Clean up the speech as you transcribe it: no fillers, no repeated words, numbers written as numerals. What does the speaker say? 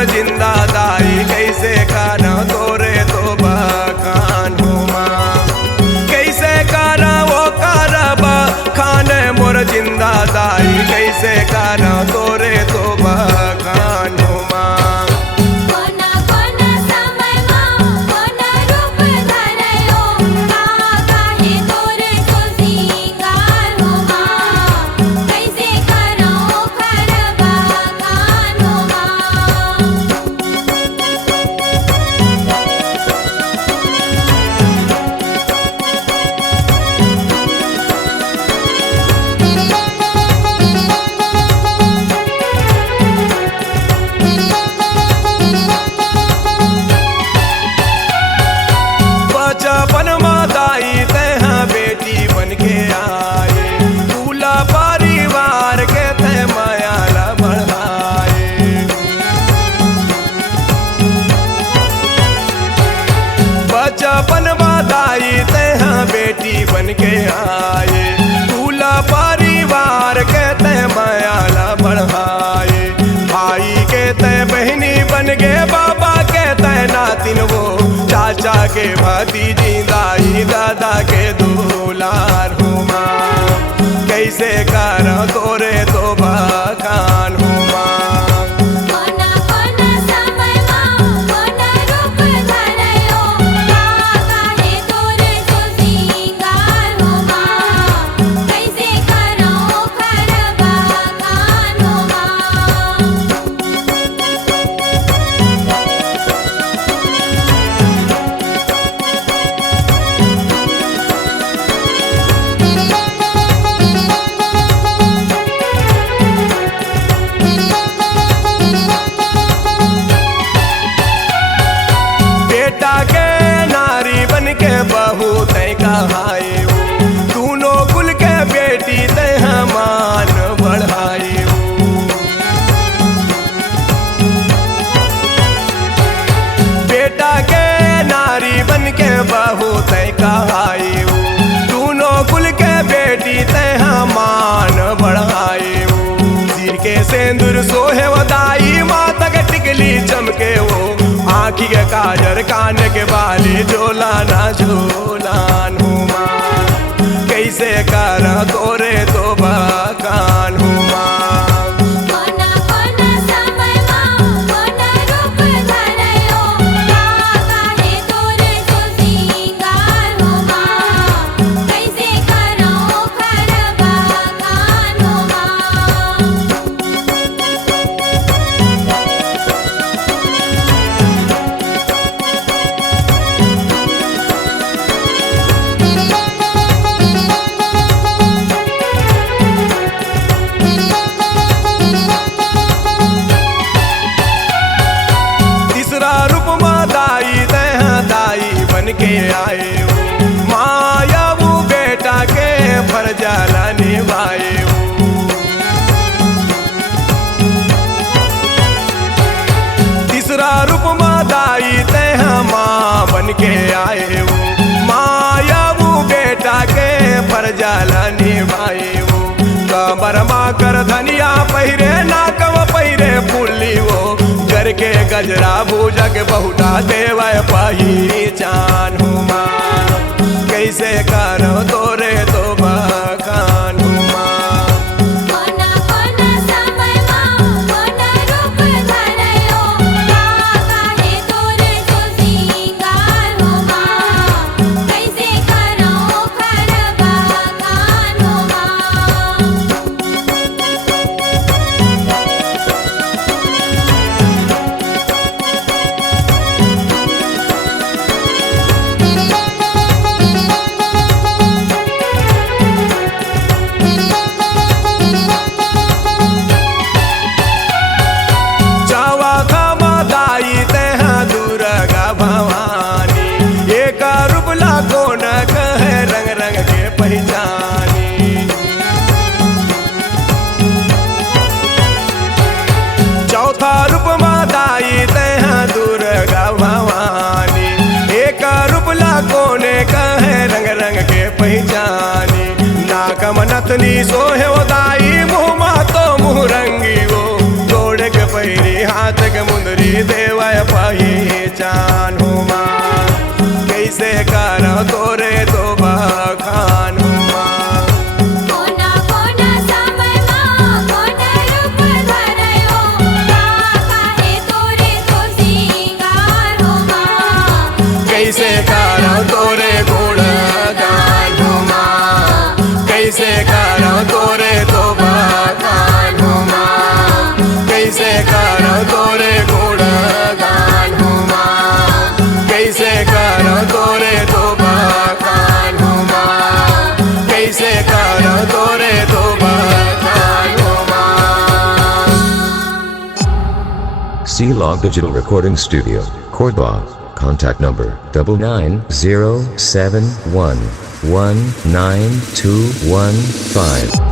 मोर जिंदा दाई कैसे काना तोरे तो बखान हुमा कैसे काना वो कारबा खाने मोर जिंदा दाई कैसे काना तोरे तो बखान हुमा बचपन माताई तह बेटी बन के आए दूल्हा परिवार के तह मायाला बढ़ाए बचपन माताई तह बेटी बन के आए दूल्हा परिवार के तह मायाला बढ़ाए भाई के तह बहनी बन गए बाबा के तह नातिन वो चाचा के भतीजी दाई दादा के दुलार हुमा कैसे कर तोरे तो बखान हुमा बहू तय कहाए दूनों कुल के बेटी तय मान बढ़ाए बेटा के नारी बन के बहू तय कहाए दूनों कुल के बेटी तय मान बढ़ाए सिर के सेंदूर सोहे वदाई माता के टिकली चमके वो आँखी के काजर कान के बाली झोलाना झोलान हुमा कैसे कर तोरे तो बखान हुमा के आए माया वो बेटा के फरजाला निभाए तीसरा रूप मादाई तह माँ बन के आए माया वो बेटा के फरजाला निभाए कमर माँ कर धनिया पहिरे नाकव पहिरे फुल्ली वो घर के गजरा भूजग बहुटा देव पहचान हुमा कैसे कर तोरे तो बखान हुमा चौथा रूप मादाई तह दुर्गा भवानी एक रूप लाकोने कहे रंग रंग के पहचानी नाकम नथनी सोहे दाई मुँह मा तो मुँह रंगी वो जोड़ के पैरी हाथ के मुंदरी देवय पहचान हो माँ कैसे कर तोरे तो बखान हो माँ कोना कोना समय माँ कोना रूप धरयो काहे तोरे तो सिंगार हो माँ कैसे कर तोरे गुण गान हो माँ कैसे कर तोरे तो बखान हो माँ कैसे कर तोरे गुण गान हो माँ कैसे कर तोरे तो बखान हो माँ कैसे कर तोरे तो बखान हो माँ C-Log Digital Recording Studio, Cordoba. Contact number 9907119215.